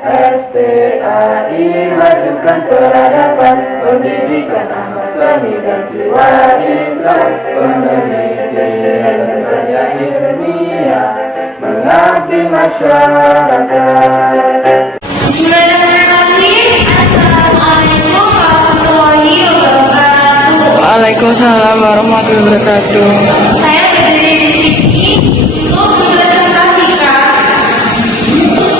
STAI, majukan peradaban, pendidikan anak seni dan jiwa Islam, penelitian dan karya ilmiah, mengabdi masyarakat. Bismillahirrahmanirrahim. Assalamualaikum warahmatullahi wabarakatuh. Waalaikumsalam warahmatullahi wabarakatuh. Saya berdiri di sini untuk mempresentasikan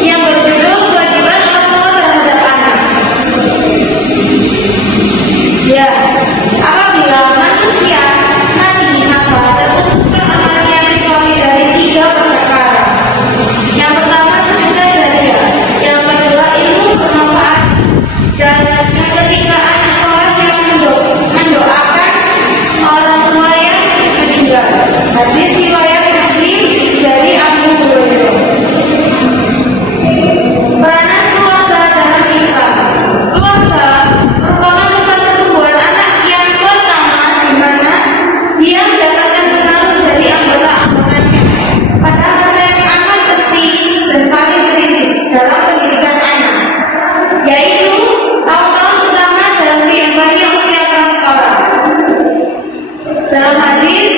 yang berjudul kewajiban orang tua terhadap anak. Ya, apabila manusia mati maka terputuskan amalnya kecuali dari 3 perkara. Yang pertama sedekah jariah, yang kedua ilmu bermanfaat, dan yang ketiga anak soleh yang mendoakan orang tua yang meninggal. Hadis riwayat Muslim dari Abu Hurairah. Peranan keluarga dalam Islam. Keluarga merupakan tempat pertumbuhan anak yang pertama, di mana dia mendapatkan pengaruh dari anggota-anggotanya pada masa yang amat penting dan paling kritis dalam pendidikan anak, yaitu tahun-tahun pertama dalam kehidupannya usia prasekolah. Dalam hadis,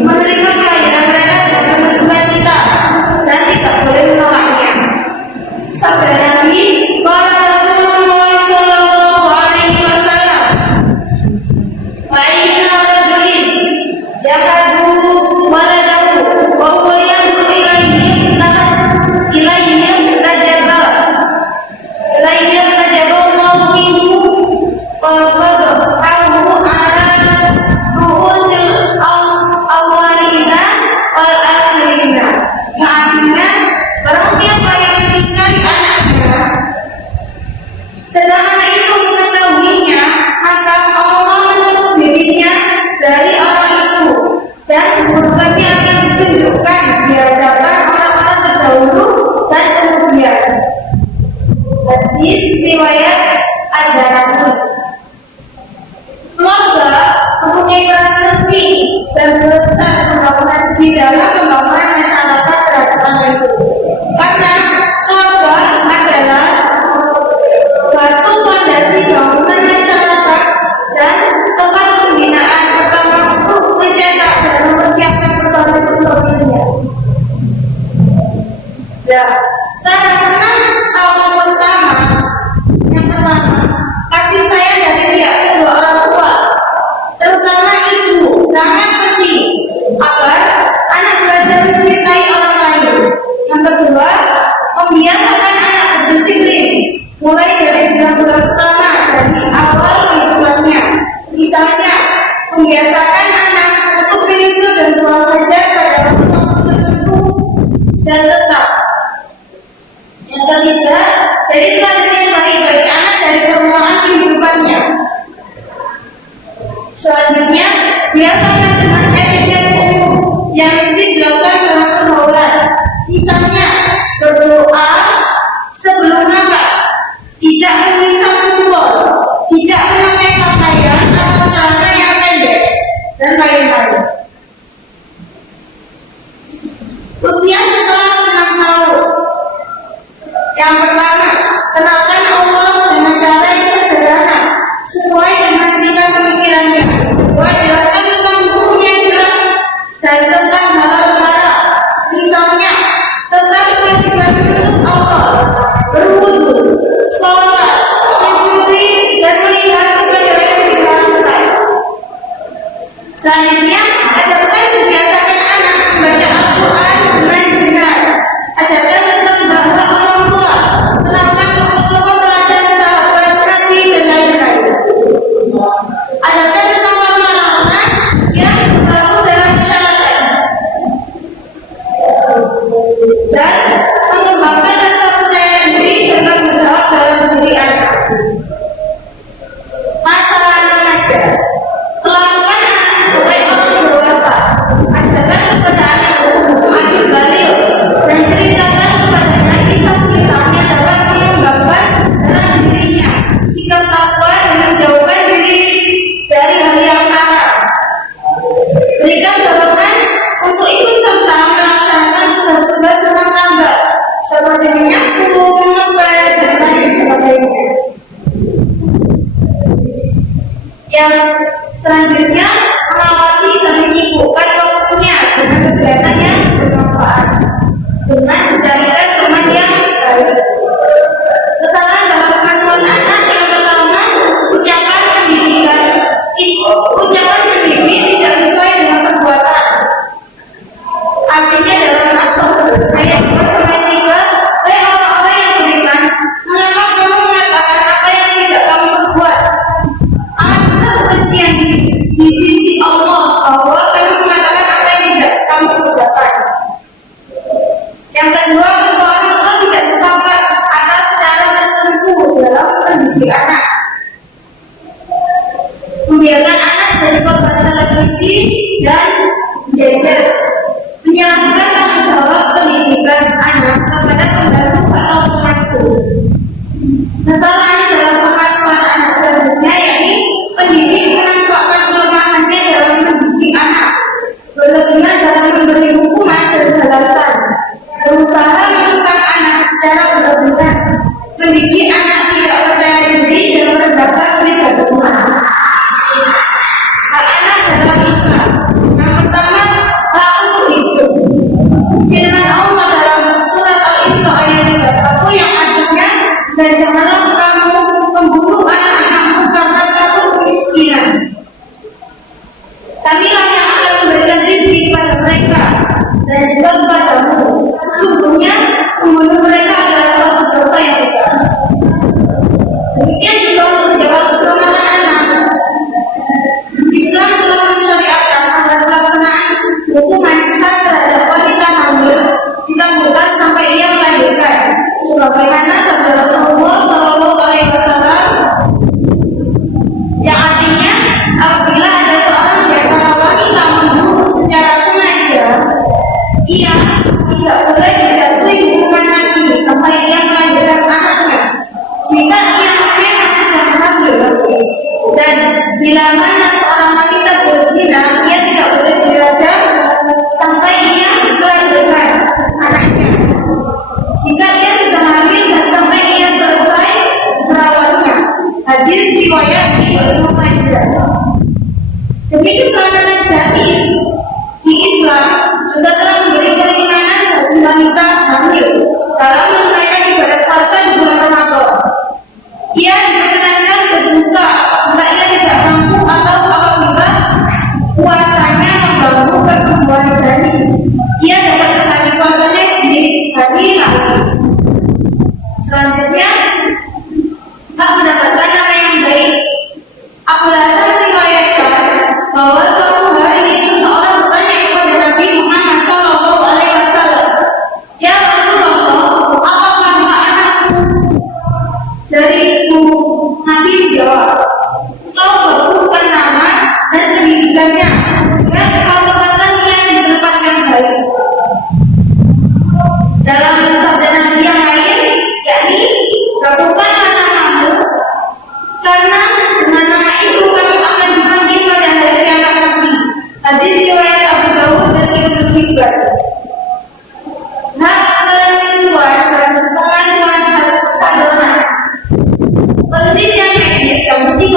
menerima kelahiran mereka dengan bersukacita dan tidak boleh menolaknya. Sabda Nabi, qala Rasulullah sallallahu alaihi wasallam, wa inna rajulin yakadu waladahu wa huwa yanzuru ilayhi tajaba Allahu minhu qad awu ala ru'usil awwalina wal akhirina. Yang artinya, barang siapa yang meninggali anaknya sedang anak itu mengetahuinya, maka Allah menutup dirinya dari orang itu dan keburukannya akan ditunjukkan di hadapan orang-orang terdahulu dan kemudian. Hadis riwayat Ad-Darimi. Keluarga mempunyai peran penting dan besar di dalam pembangunan masyarakat terhadap anak itu. Karena keluarga adalah batu fondasi bangunan masyarakat dan tempat pembinaan pertama untuk mencetak dan mempersiapkan personil-personilnya. Ya, sekarang tahun pertama. Yang pertama, kasih sayang dari pihak kedua orang tua, terutama ibu, sangat penting agar anak belajar mencintai orang lain. Yang kedua, membiasakan anak berdisiplin mulai dari bulan-bulan pertama dari awal kehidupannya. Misalnya, membiasakan anak untuk menyusu dan buang hajat pada waktu tertentu dan tetap. Yang ketiga, jadi teladan yang baik bagi anak dari permulaan kehidupannya. Selanjutnya, biasakan dengan etiket umum yang mesti dilakukan dalam pergaulan. Misalnya, berdoa sebelum makan, tidak memisah kumpul, tidak memakai pakaian atau celana yang pendek, dan lain-lain. Usia setelah 6 tahun. Yang pertama, kenalkan Allah dengan cara yang sederhana, sesuai dengan tingkat pemikirannya. Kedua, jelaskan tentang hukum yang jelas dan tentang hal terlarang. Misalnya, tentang kewajiban menuntut Allah, berwudu, sholat, menyusui, dan melihat kepada yang dilarang. Selanjutnya, ajarkan membiasakan anak membaca Al-Quran dengan benar. Ajarkan tentang bahasa orang tua, kenalkan tokoh-tokoh Yang selanjutnya, mengawasi dan menyibukkan waktunya dengan kegiatan yang bermanfaat dengan mencarikan teman yang baik. Kesalahan dalam pengasuhan anak yang pertama, ucapan pendidik tidak sesuai dengan perbuatan. Artinya dalam pengasuh ayat 2-3, "Hai orang-orang yang beriman, mengapa kamu mengatakan apa yang tidak kamu perbuat? Amat besar kebencian di sisi Allah bahwa kamu mengatakan apa yang tidak kamu kerjakan." Yang kedua, kedua orang tua tidak sepakat atas cara tertentu dalam mendidik anak. Membiarkan anak jadi korban televisi dan gadget, menyalahkan tanggung jawab pendidikan anak kepada pembantu atau pengasuh. Kesalahan dalam pengasuhan anak selanjutnya yakni pendidik menampakkan kelemahannya dalam mendidik anak, berlebihan dalam memberi hukuman dan balasan, berusaha menekan anak secara berlebihan, mendidik anak tidak percaya diri dan merendahkan pribadi Tuhan. Hak-anak dalam Islam. Yang pertama, hak untuk hidup. Firman Allah dalam surat Al-Isra ayat 31 yang artinya, "Dan janganlah kamu membunuh anak-anakmu karena kamu kemiskinan. Kamilah yang akan memberikan rezeki kepada mereka dan juga kepadamu. Sesungguhnya membunuh mereka adalah suatu dosa yang besar." Demikian juga untuk menjaga keselamatan anak. Islam telah mensyariatkan agar pelaksanaan hukuman keras terhadap wanita hamil ditangguhkan sampai ia melahirkan, sebagaimana sabda Rasulullah SAW, yang artinya apabila ada seorang di antara wanita membunuh secara sengaja, ia tidak boleh dijatuhi hukuman mati sampai ia melahirkan anaknya jika ia memang sedang hamil. Dan bila mana seorang wanita berzina, ia tidak boleh dirajam sampai ia melahirkan anaknya jika ia sudah hamil dan sampai ia selesai merawatnya. Hadis riwayat Ibnu Majah. Demi keselamatan janin di Islam juga telah memberi keringanan bagi wanita hamil dalam menunaikan ibadah puasa di bulan Ramadan. Ia diperkenankan berbuka jika ia tidak mampu atau apabila puasanya mengganggu pertumbuhan janin. Ia dapat mengalami puasanya di hari lain. Selanjutnya, hak mendapatkan nama yang baik. Abu Hasan riwayatkan bahwa suatu hari seseorang bertanya kepada Nabi Muhammad SAW, "Ya Rasulullah, apakah nama anakku dariku?" Nabi menjawab, "Kau baguskan nama dan pendidikannya, dan kau tempatkan ia di tempat yang baik." Dalam sabda Nabi yang lain, yakni, "Baguskanlah namamu, karena dengan nama itu kamu akan dipanggil pada hari kiamat nanti." Hadis riwayat Abu Dawud dan Ibnu Hibban. Hak pengasuhan dan pengasuhan hak anak. Penelitian medis yang bersifat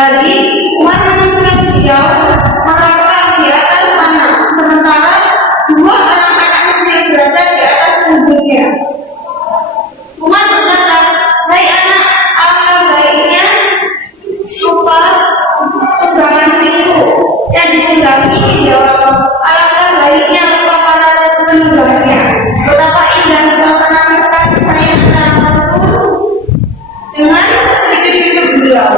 Tadi Tuhan menentukan beliau melangkah di atas sana, sementara dua anak-anaknya berada di atas punggungnya. Tuhan berkata, "Hai anak, alangkah baiknya rupa tunggangan itu yang ditunggangi di dalam, alangkah baiknya rupa para penunggangnya. Betapa indah suasana kasih sayang antara Rasul dengan cucu-cucu beliau."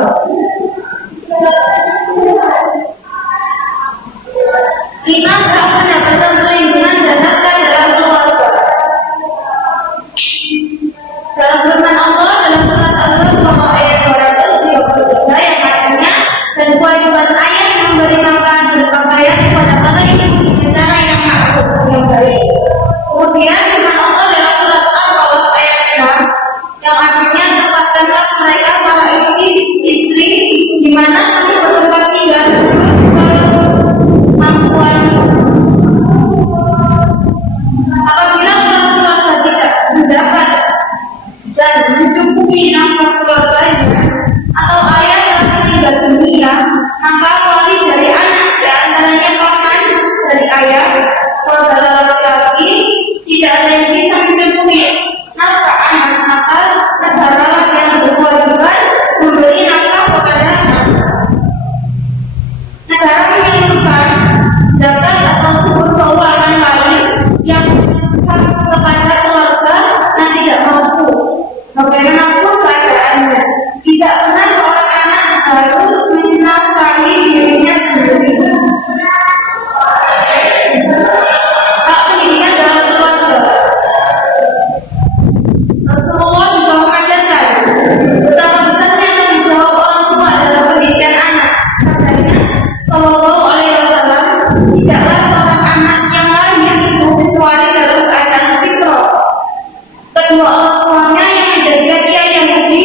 Imam tak mendapatkan perlindungan dan nafkah dalam keluarga. Dalam firman Allah dalam surat Al-Baqarah ayat 223 yang artinya, "Dan kewajiban ayah memberi makan dan pakaian kepada para ibu dengan cara yang ma'ruf yang baik." Kemudian firman Allah dalam surat Al-Baqarah ayat 6 yang artinya, "Tempatkanlah mereka para istri di mana kamu bertempat tinggal kemampuan. Apabila keluarga tidak mendapat dan mencukupi nafkah keluarganya atau ayah telah meninggal dunia, maka wali dari anak di antaranya paman dari ayah, saudara laki-laki, tidak ada yang bisa mencukupi nafkah anak, maka negara yang berkewajiban memberi nafkah kepada anak. Negara menentukan zakat atau sumber keuangan lain yang kepada keluarga yang tidak mampu. Bagaimanapun keadaannya, tidak pernah seorang anak harus menafkahi dirinya sendiri. Hak pendidikan dalam keluarga. Rasulullah juga mengajarkan betapa besarnya tanggung jawab orang tua dalam pendidikan anak. Sabdanya, Sallallahu Alaihi Wasallam, "Tidaklah seorang anak yang lahir itu kecuali dalam keadaan fitrah. Kedua orang tuanya yang dijadikan dia Yahudi,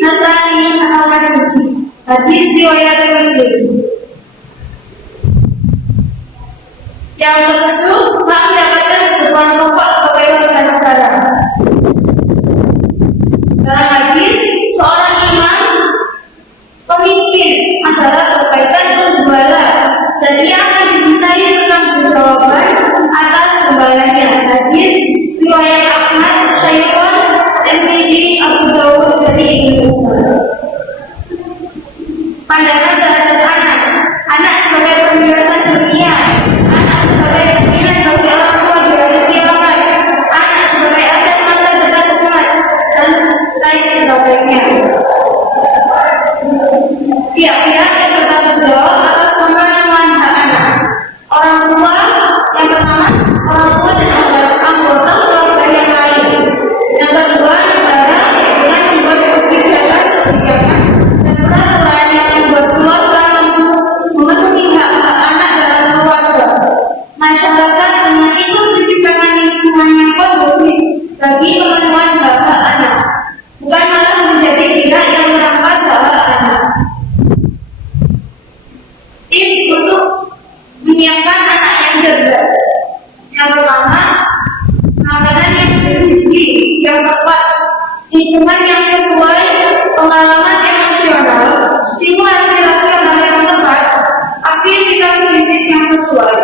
Nasrani atau Majusi." Hadis riwayat Muslim. Yang ketujuh, hak mendapatkan kebutuhan pokok sebagai warga negara. Dalam hadis, seorang imam pemimpin adalah berkaitan dengan gembala dan ia akan dimintai pertanggungjawaban atas gembalanya. Hadis riwayat Ahmad, Syaikh, Tirmidzi, Abu Dawud dari Ibnu Umar. Pandangan terhadap anak sebagai perhiasan dunia, anak sebagai jaminan bagi orang tua di hari kiamat, anak sebagai aset masa depan umat, dan lain sebagainya. Pihak-pihak yang bertanggung jawab atas pemenuhan hak anak. Orang tua yang pertama, orang tua dan anggota keluarga yang lain. Yang kedua, negara dengan membuat kebijakan dan peraturan yang membuat keluarga memenuhi hak anak dalam keluarga. Masyarakat dengan ikut menciptakan lingkungan yang kondusif bagi pemenuhan hak anak, bukan malah menjadi pihak yang merampas hak anak. Tips untuk menyiapkan anak yang cerdas. Yang pertama, makanan yang bergizi yang tepat, lingkungan yang sesuai, pengalaman emosional, stimulasi rasional yang tepat, aktivitas fisik yang sesuai.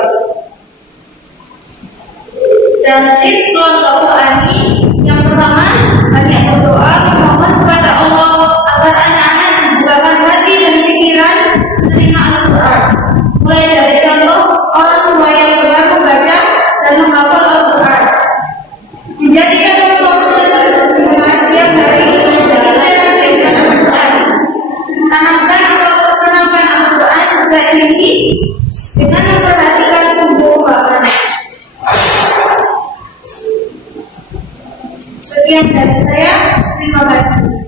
Dan tips keluarga rohani yang pertama, banyak berdoa memohon kepada Allah agar anak-anak dibukakan hati dan pikiran menerima Al-Quran. Mulai dari contoh orang tua yang benar membaca dan menghafal Al-Quran. Menjadikan contoh dan setiap hari menjalankan dengan Al-Quran. Tanamkan Al-Quran sejak dini dengan memperhatikan tumbuh anak. Sekian dari saya, terima kasih.